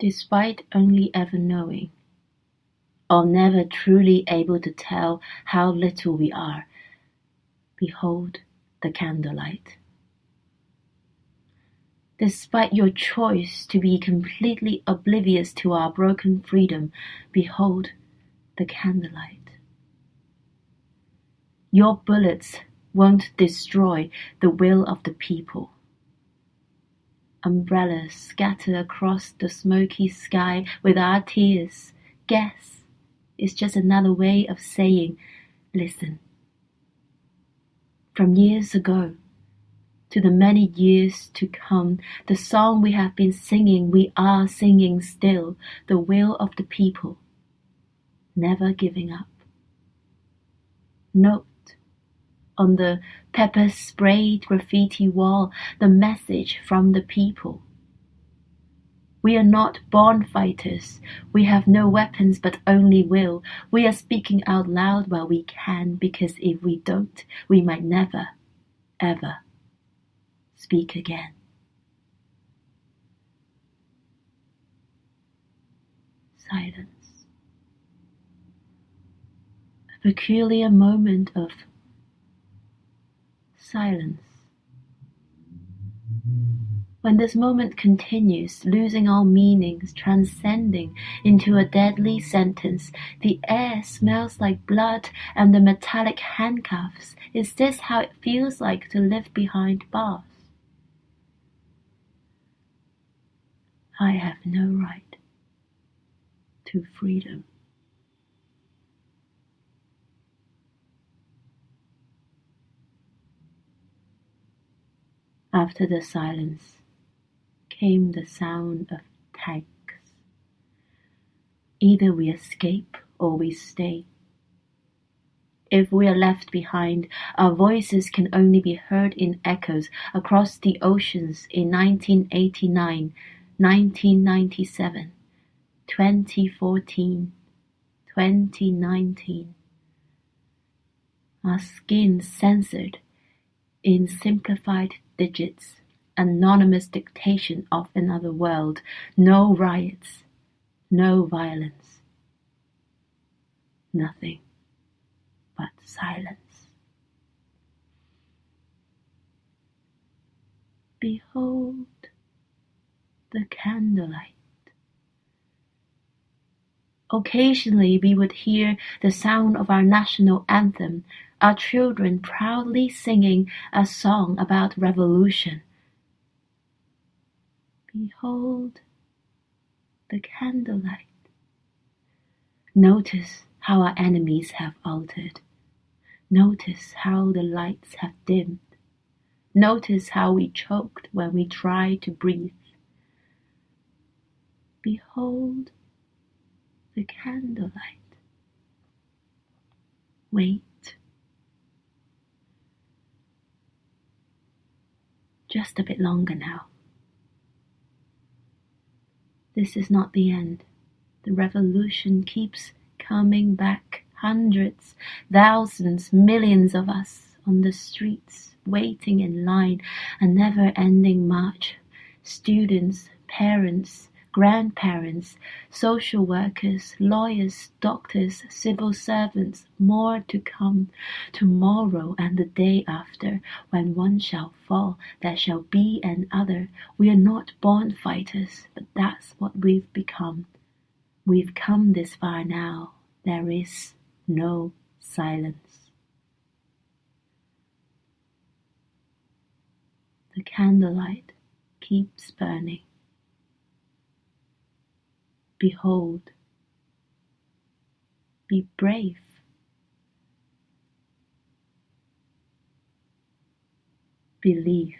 Despite only ever knowing, or never truly able to tell how little we are, behold the candlelight. Despite your choice to be completely oblivious to our broken freedom, behold the candlelight. Your bullets won't destroy the will of the people. Umbrellas scatter across the smoky sky with our tears. Guess is just another way of saying, listen. From years ago to the many years to come, the song we have been singing, we are singing still, the will of the people, never giving up. Note on the pepper-sprayed graffiti wall, the message from the people. We are not born fighters. We have no weapons but only will. We are speaking out loud while we can, because if we don't, we might never, ever speak again. Silence. A peculiar moment of silence. When this moment continues, losing all meanings, transcending into a deadly sentence, the air smells like blood and the metallic handcuffs. Is this how it feels like to live behind bars? I have no right to freedom. After the silence came the sound of tanks. Either we escape or we stay. If we are left behind, our voices can only be heard in echoes across the oceans in 1989, 1997, 2014, 2019. Our skin censored in simplified digits, anonymous dictation of another world, no riots, no violence, nothing but silence. Behold the candlelight. Occasionally we would hear the sound of our national anthem, our children proudly singing a song about revolution. Behold the candlelight. Notice how our enemies have altered. Notice how the lights have dimmed. Notice how we choked when we tried to breathe. Behold the candlelight. Wait. Just a bit longer now. This is not the end. The revolution keeps coming back. Hundreds, thousands, millions of us on the streets, waiting in line, a never-ending march. Students, parents, grandparents, social workers, lawyers, doctors, civil servants, more to come. Tomorrow and the day after, when one shall fall, there shall be another. We are not born fighters, but that's what we've become. We've come this far now. There is no silence. The candlelight keeps burning. Behold, be brave. Believe.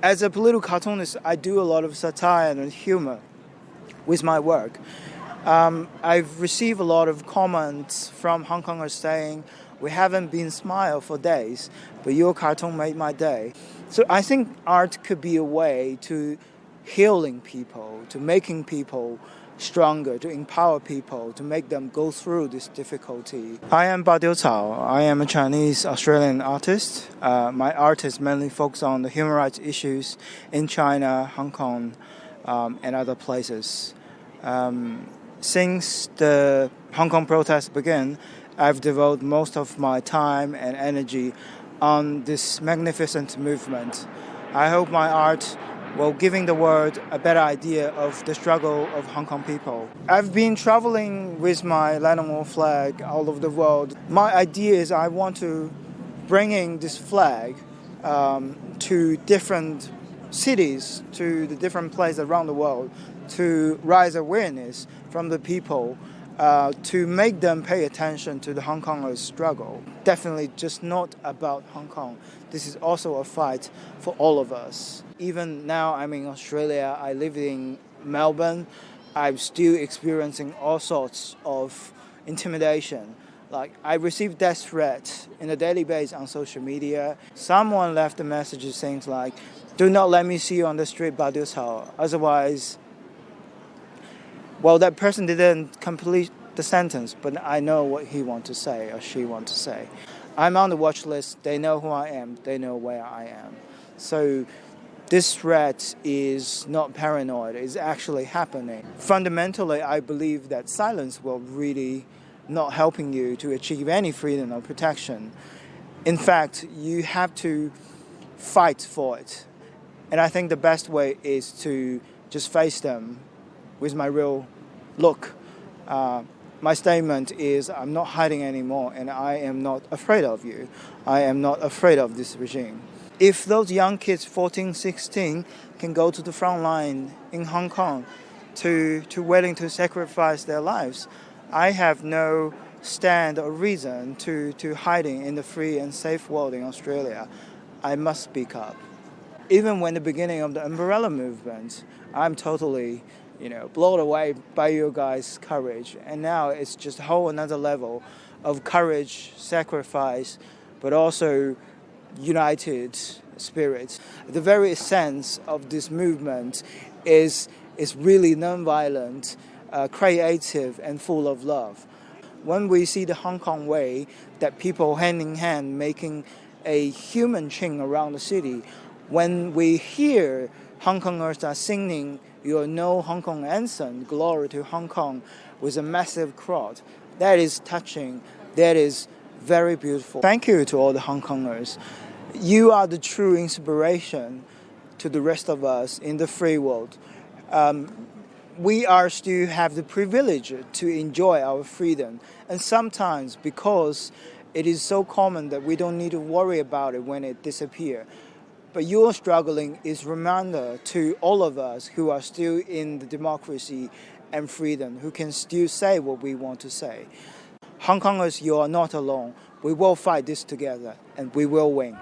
As a political cartoonist, I do a lot of satire and humor with my work. I've received a lot of comments from Hong Kongers saying, we haven't been smiled for days, but your cartoon made my day. So I think art could be a way to healing people, to making people stronger, to empower people, to make them go through this difficulty. I am Ba Diu Cao. I am a Chinese Australian artist. My art is mainly focused on the human rights issues in China, Hong Kong, and other places. Since the Hong Kong protests began, I've devoted most of my time and energy on this magnificent movement. I hope my art will giving the world a better idea of the struggle of Hong Kong people. I've been traveling with my Leung flag all over the world. My idea is I want to bringing this flag to different cities, to the different places around the world, to raise awareness from the people, to make them pay attention to the Hong Kongers' struggle. Definitely just not about Hong Kong. This is also a fight for all of us. Even now I'm in Australia, I live in Melbourne, I'm still experiencing all sorts of intimidation. Like, I receive death threats on a daily basis on social media. Someone left a message saying like, do not let me see you on the street by this house. Otherwise, well, that person didn't complete the sentence, but I know what he wants to say or she wants to say. I'm on the watch list. They know who I am. They know where I am. So this threat is not paranoid. It's actually happening. Fundamentally, I believe that silence will really not helping you to achieve any freedom or protection. In fact, you have to fight for it. And I think the best way is to just face them with my real look. My statement is I'm not hiding anymore, and I am not afraid of you. I am not afraid of this regime. If those young kids, 14, 16, can go to the front line in Hong Kong to willing to sacrifice their lives, I have no stand or reason to hiding in the free and safe world in Australia. I must speak up. Even when the beginning of the umbrella movement, I'm totally, blown away by you guys' courage. And now it's just a whole another level of courage, sacrifice, but also united spirit. The very essence of this movement is really nonviolent, creative, and full of love. When we see the Hong Kong way, that people hand in hand making a human chain around the city, when we hear Hong Kongers are singing your No Hong Kong anthem, Glory to Hong Kong, with a massive crowd, that is touching, that is very beautiful. Thank you to all the Hong Kongers. You are the true inspiration to the rest of us in the free world. We are still have the privilege to enjoy our freedom. And sometimes because it is so common that we don't need to worry about it when it disappears. But your struggling is a reminder to all of us who are still in the democracy and freedom, who can still say what we want to say. Hong Kongers, you are not alone. We will fight this together, and we will win.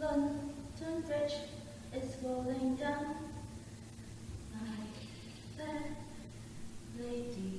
London Bridge is falling down like that lady.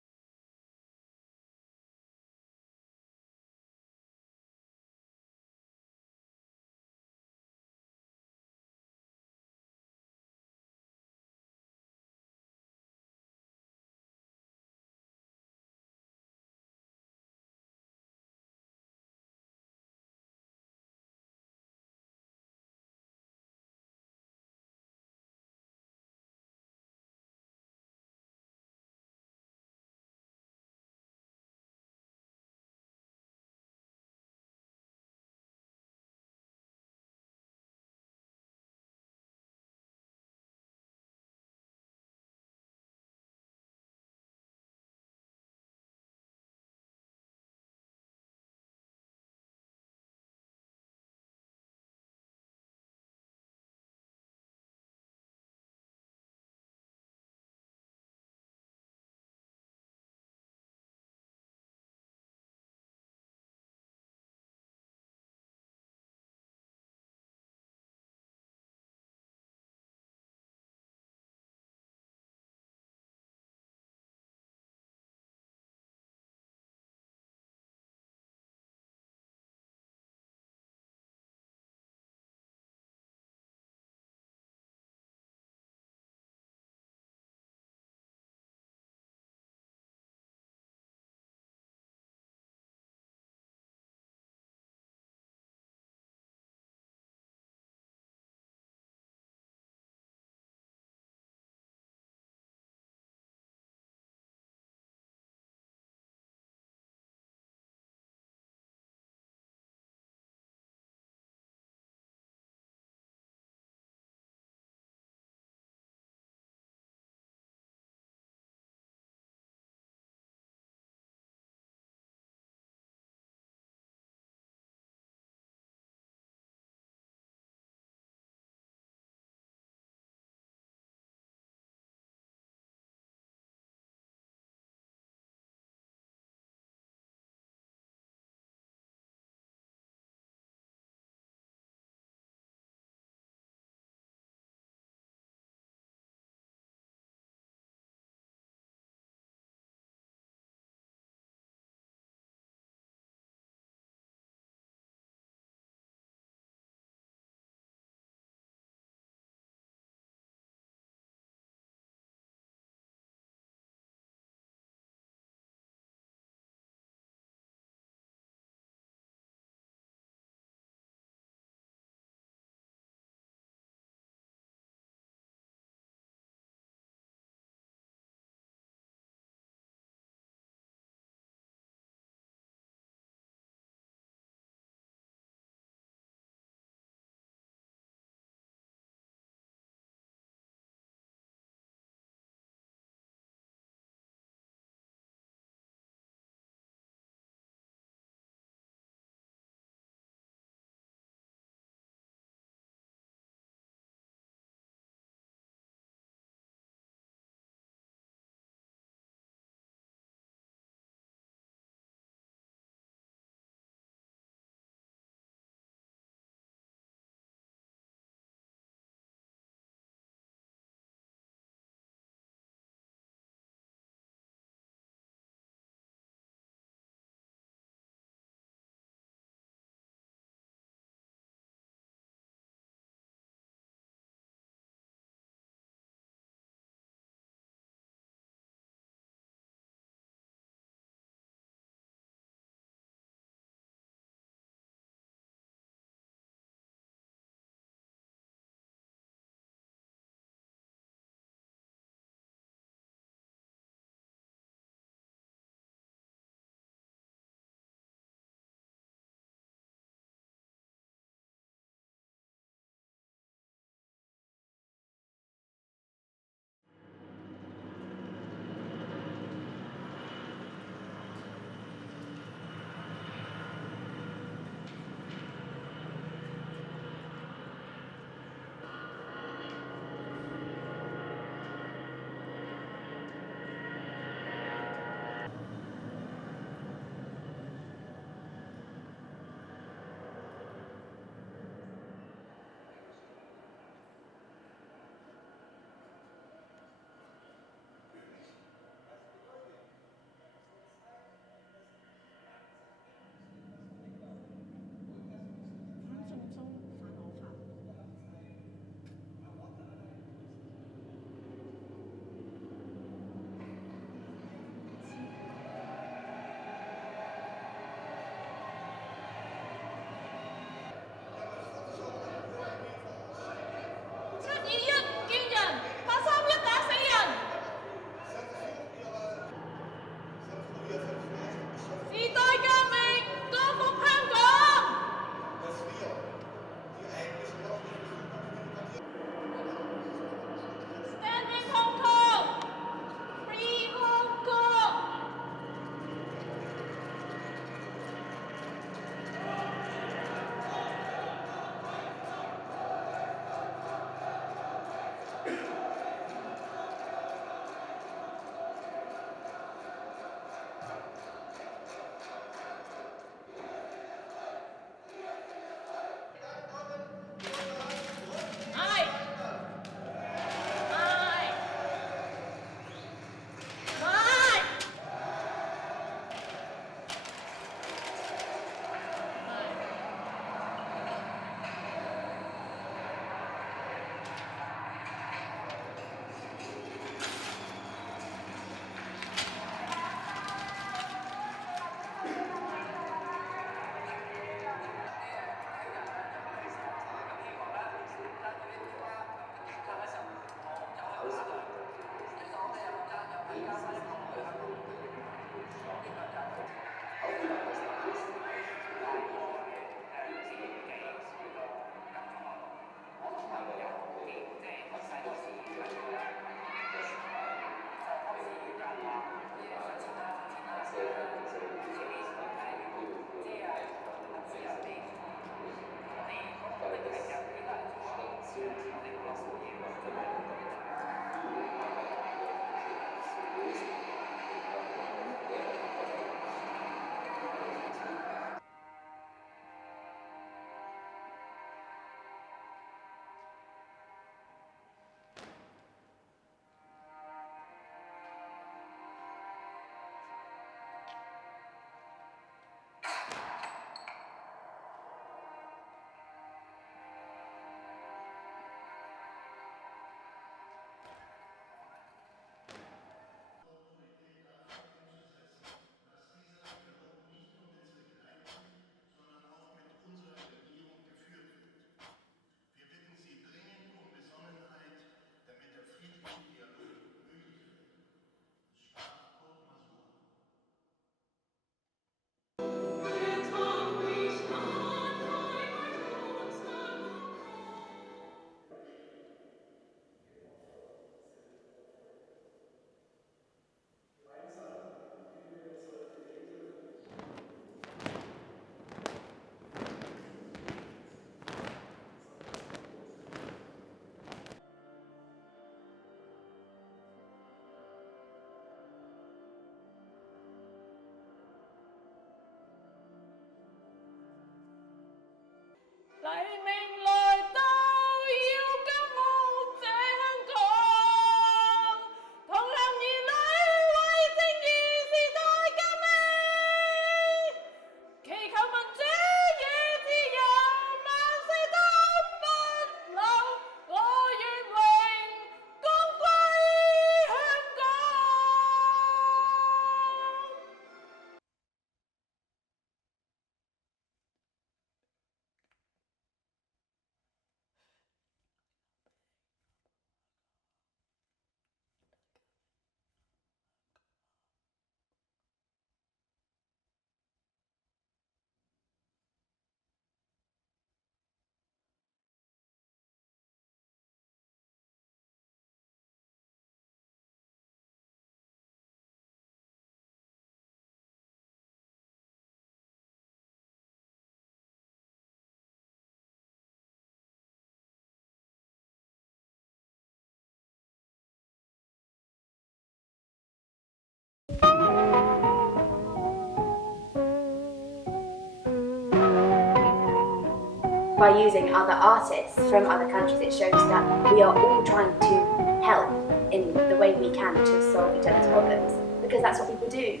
By using other artists from other countries, it shows that we are all trying to help in the way we can to solve each other's problems, because that's what people do.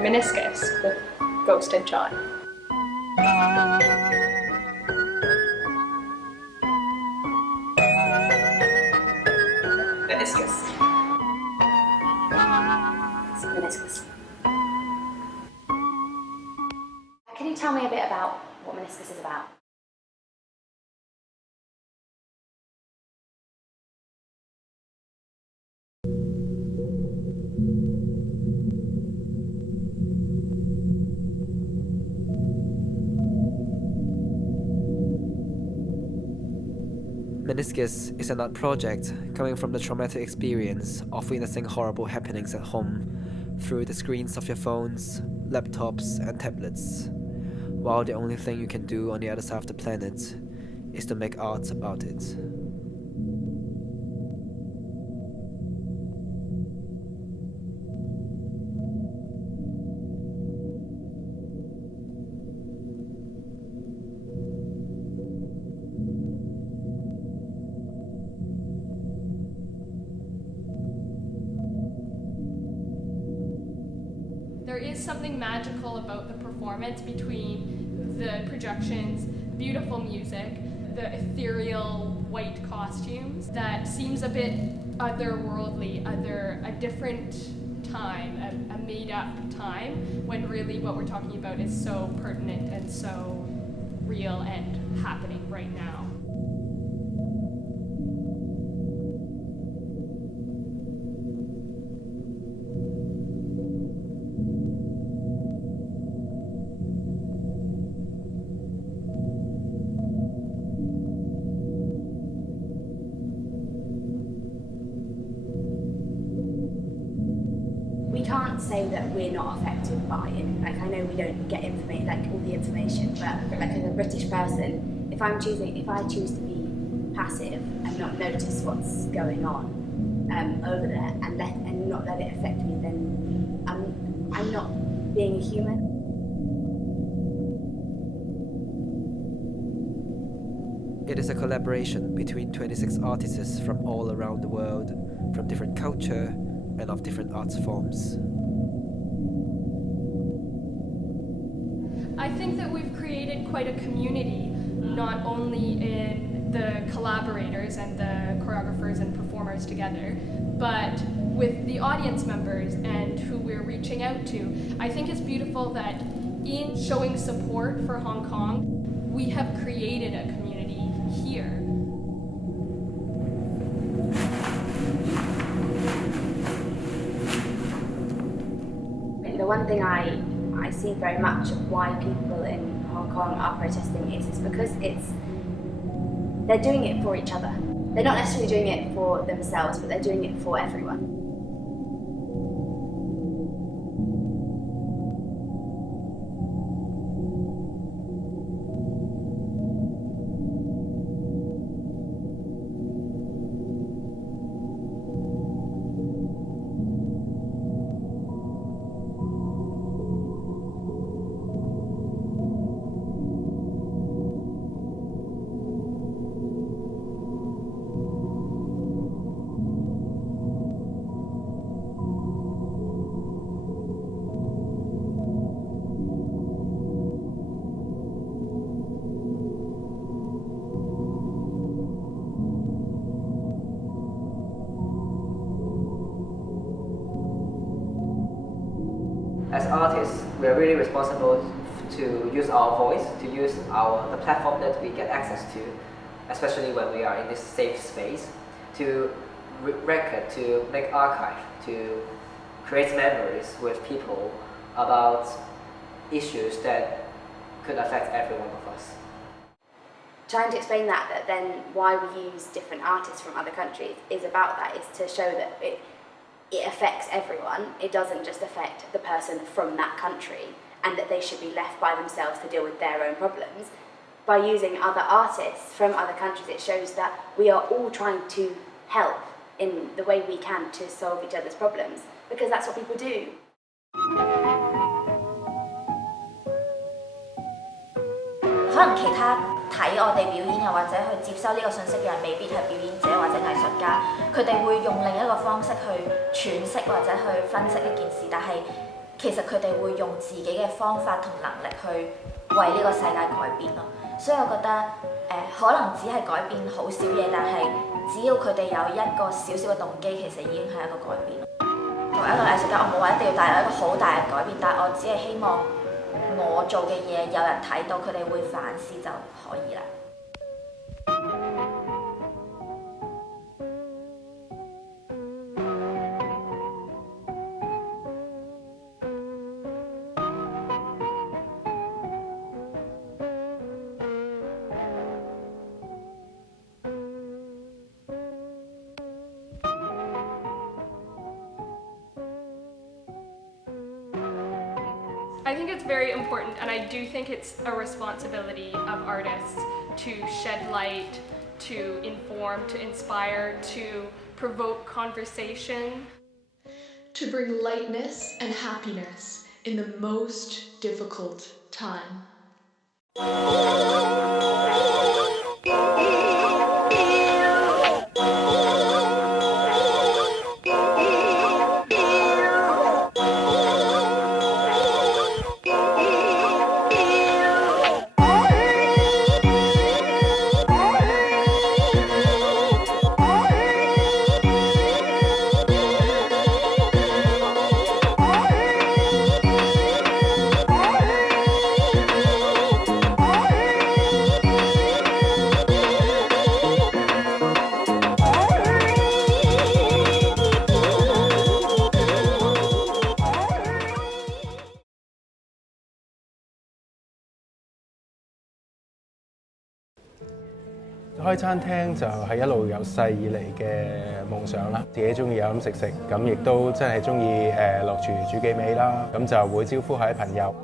Meniscus with Ghost and John. Meniscus. Meniscus. Can you tell me a bit about what Meniscus is about? Meniscus is an art project coming from the traumatic experience of witnessing horrible happenings at home through the screens of your phones, laptops, and tablets, while the only thing you can do on the other side of the planet is to make art about it. There is something magical about the performance between the projections, beautiful music, the ethereal white costumes that seems a bit otherworldly, a different time, a made-up time, when really what we're talking about is so pertinent and so real and happening right now. We can't say that we're not affected by it. Like, I know we don't get information, like all the information, but like as a British person, if I choose to be passive and not notice what's going on over there and not let it affect me, then I'm not being a human. It is a collaboration between 26 artists from all around the world, from different culture and of different arts forms. I think that we've created quite a community, not only in the collaborators and the choreographers and performers together, but with the audience members and who we're reaching out to. I think it's beautiful that in showing support for Hong Kong, we have created a community here. The one thing I see very much of why people in Hong Kong are protesting is because they're doing it for each other. They're not necessarily doing it for themselves, but they're doing it for everyone. As artists, we are really responsible to use our voice, to use the platform that we get access to, especially when we are in this safe space, to record, to make archive, to create memories with people about issues that could affect every one of us. Trying to explain that then why we use different artists from other countries is about that, is to show that it affects everyone. It doesn't just affect the person from that country and that they should be left by themselves to deal with their own problems. By using other artists from other countries, it shows that we are all trying to help in the way we can to solve each other's problems, because that's what people do. 可能其他睇我哋表演又或者去接收呢個信息嘅人，未必係表演者或者藝術家，佢哋會用另一個方式去詮釋或者去分析呢件事，但係其實佢哋會用自己嘅方法同能力去為呢個世界改變咯。所以我覺得可能只係改變好少嘢，但係只要佢哋有一個少少嘅動機，其實已經係一個改變。作為一個藝術家，我冇話一定要帶有一個好大嘅改變，但係我只係希望我做嘅嘢有人睇到，佢哋會反思就可以啦。I think it's very important, and I do think it's a responsibility of artists to shed light, to inform, to inspire, to provoke conversation. To bring lightness and happiness in the most difficult time.開餐廳就係一路由細以嚟嘅夢想啦，自己中意飲飲食食，咁亦都真係中意落廚煮幾味啦，咁就會招呼下啲朋友。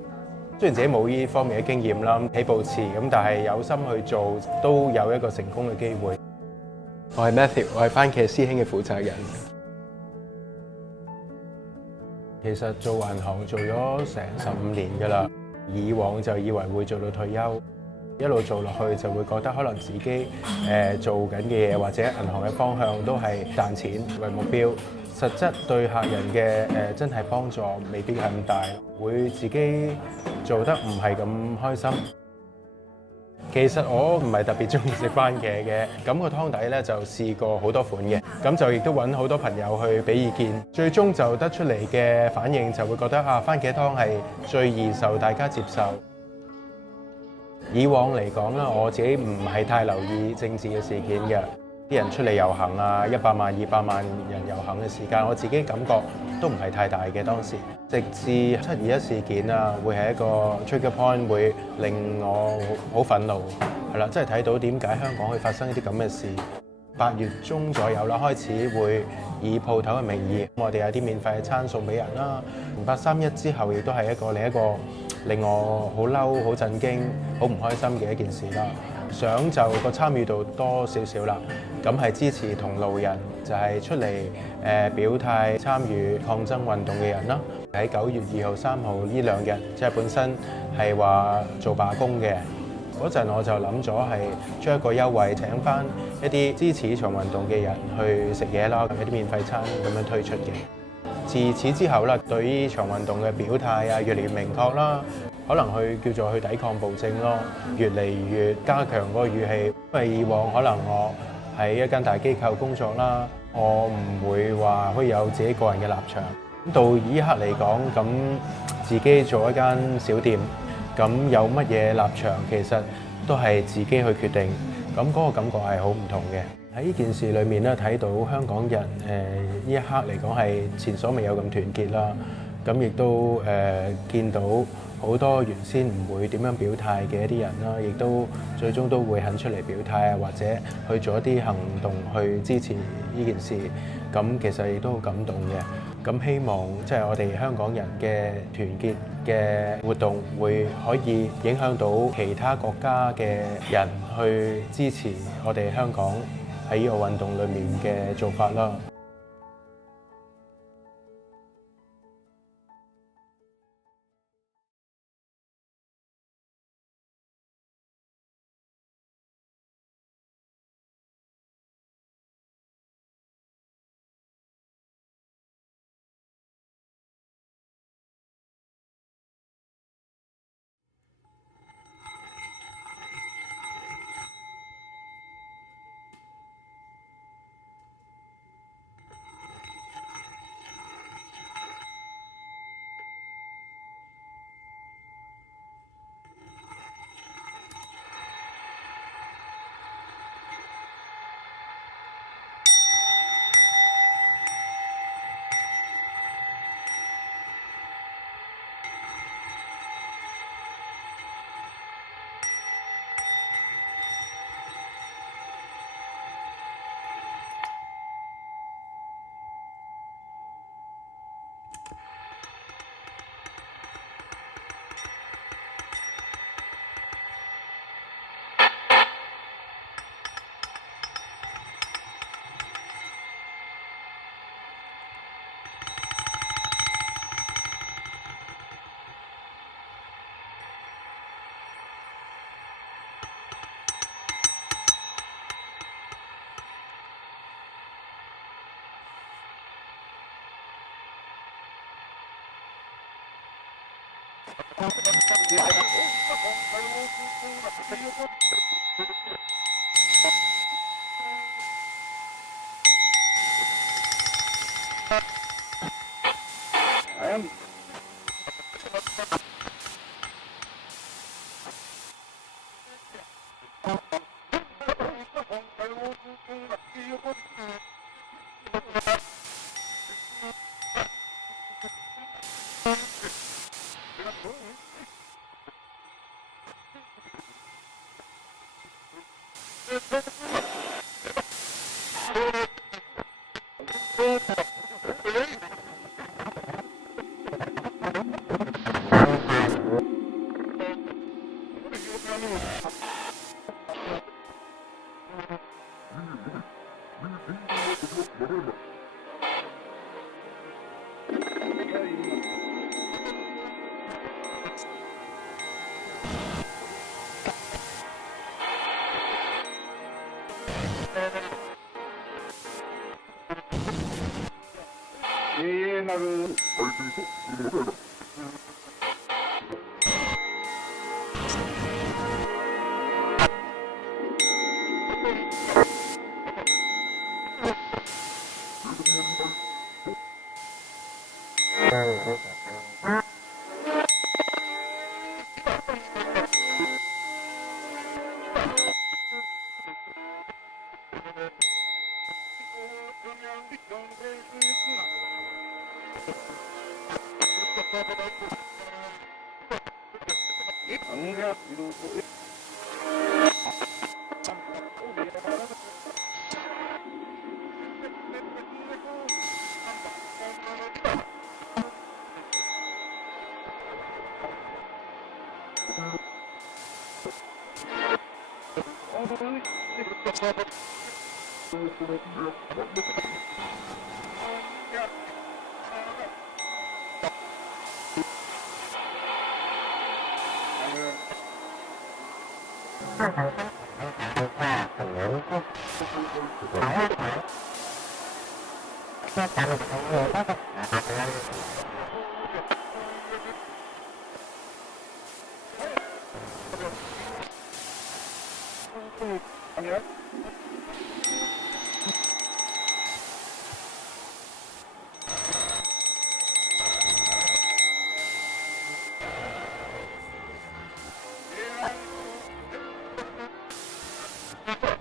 雖然自己冇呢方面嘅經驗啦，起步遲咁，但係有心去做，都有一個成功嘅機會。我係 Matthew， 我係番茄師兄嘅負責人。其實做銀行做咗成15年㗎啦，以往就以為會做到退休。一路做落去就會覺得可能自己做緊嘅嘢或者銀行嘅方向都係賺錢為目標，實質對客人嘅真係幫助未必係咁大，會自己做得唔係咁開心。其實我唔係特別中意食番茄嘅，咁個湯底咧就試過好多款嘅，咁就亦都揾好多朋友去俾意見，最終就得出嚟嘅反應就會覺得番茄湯係最易受大家接受。以往嚟講啦，我自己唔係太留意政治嘅事件嘅，啲人出嚟遊行100萬、200萬人遊行嘅時間，我自己感覺都唔係太大嘅當時。直至721事件會係一個 trigger point， 會令我好憤怒，係啦，即係睇到點解香港會發生一啲咁嘅事。8月中左右啦，開始會以鋪頭嘅名義，我哋有啲免費嘅餐送俾人啦。831之後，亦都係另一個令我好嬲、好震驚、好唔開心嘅一件事啦。想就個參與度多少少啦，咁係支持同路人，就係出嚟表態參與抗爭運動嘅人啦。喺9月2號、3號呢2日，即係本身係話做罷工嘅。嗰陣我就諗咗係將一個優惠請翻一啲支持場運動嘅人去食嘢啦，一啲免費餐咁樣推出嘅。自此之後啦，對於場運動嘅表態越嚟越明確啦，可能叫做去抵抗暴政咯，越嚟越加強嗰個語氣。因為以往可能我喺一間大機構工作啦，我唔會話可以有自己個人嘅立場。到依刻嚟講，咁自己做一間小店，咁有乜嘢立場其實都係自己去決定，咁嗰個感覺係好唔同嘅。喺呢件事裏面咧，睇到香港人呢一刻嚟講係前所未有咁團結啦，咁亦都見到好多原先唔會點樣表態嘅一啲人啦，亦都最終都會肯出嚟表態啊，或者去做一啲行動去支持呢件事，咁其實亦都好感動嘅。咁希望即係我哋香港人嘅團結嘅活動會可以影響到其他國家嘅人去支持我哋香港喺呢個運動裏面嘅做法啦。Huh?